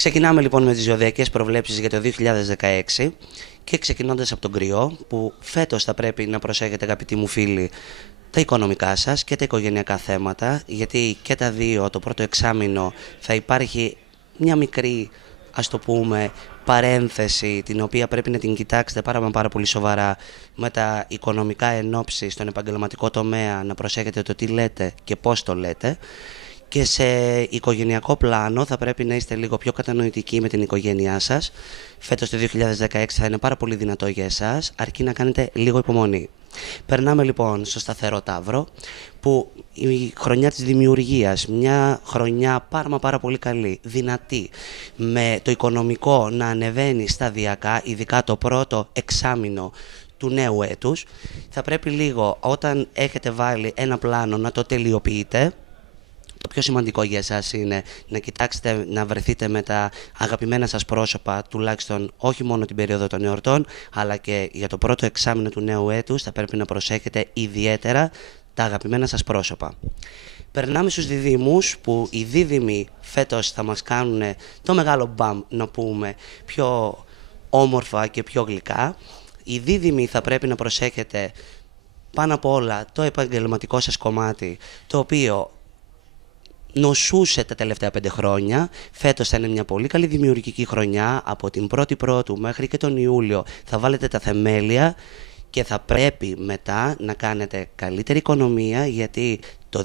Ξεκινάμε λοιπόν με τις ζωδιακές προβλέψεις για το 2016 και ξεκινώντας από τον Κρυό, που φέτος θα πρέπει να προσέχετε, αγαπητοί μου φίλοι, τα οικονομικά σας και τα οικογενειακά θέματα, γιατί και τα δύο το πρώτο εξάμηνο θα υπάρχει μια μικρή, ας το πούμε, παρένθεση, την οποία πρέπει να την κοιτάξετε πάρα πολύ σοβαρά, με τα οικονομικά ενόψει στον επαγγελματικό τομέα, να προσέχετε το τι λέτε και πώς το λέτε. Και σε οικογενειακό πλάνο θα πρέπει να είστε λίγο πιο κατανοητικοί με την οικογένειά σας. Φέτος το 2016 θα είναι πάρα πολύ δυνατό για εσάς, αρκεί να κάνετε λίγο υπομονή. Περνάμε λοιπόν στο σταθερό Ταύρο, που η χρονιά της δημιουργίας, μια χρονιά πάρα πολύ καλή, δυνατή, με το οικονομικό να ανεβαίνει σταδιακά, ειδικά το πρώτο εξάμηνο του νέου έτους, θα πρέπει λίγο όταν έχετε βάλει ένα πλάνο να το τελειοποιείτε. Το πιο σημαντικό για εσάς είναι να κοιτάξετε να βρεθείτε με τα αγαπημένα σας πρόσωπα, τουλάχιστον όχι μόνο την περίοδο των εορτών, αλλά και για το πρώτο εξάμηνο του νέου έτους θα πρέπει να προσέχετε ιδιαίτερα τα αγαπημένα σας πρόσωπα. Περνάμε στους διδύμους, που οι δίδυμοι φέτος θα μας κάνουν το μεγάλο μπαμ, να πούμε, πιο όμορφα και πιο γλυκά. Οι δίδυμοι θα πρέπει να προσέχετε πάνω απ' όλα το επαγγελματικό σας κομμάτι, το οποίο νοσούσε τα τελευταία 5 χρόνια. Φέτος θα είναι μια πολύ καλή δημιουργική χρονιά. Από την 1η Πρώτου μέχρι και τον Ιούλιο θα βάλετε τα θεμέλια και θα πρέπει μετά να κάνετε καλύτερη οικονομία, γιατί το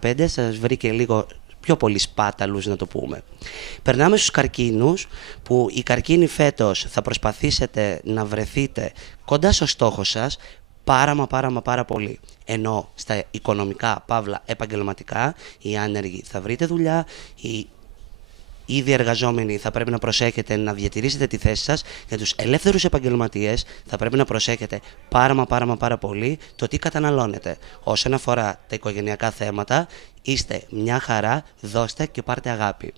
2015 σας βρήκε λίγο πιο πολύ σπάταλους, να το πούμε. Περνάμε στους καρκίνους, που οι καρκίνοι φέτος θα προσπαθήσετε να βρεθείτε κοντά στο στόχο σας πάρα πολύ. Ενώ στα οικονομικά, παύλα επαγγελματικά, οι άνεργοι θα βρείτε δουλειά, οι ήδη εργαζόμενοι θα πρέπει να προσέχετε να διατηρήσετε τη θέση σας. Για τους ελεύθερους επαγγελματίες θα πρέπει να προσέχετε πάρα πολύ το τι καταναλώνετε. Όσον αφορά τα οικογενειακά θέματα, είστε μια χαρά, δώστε και πάρτε αγάπη.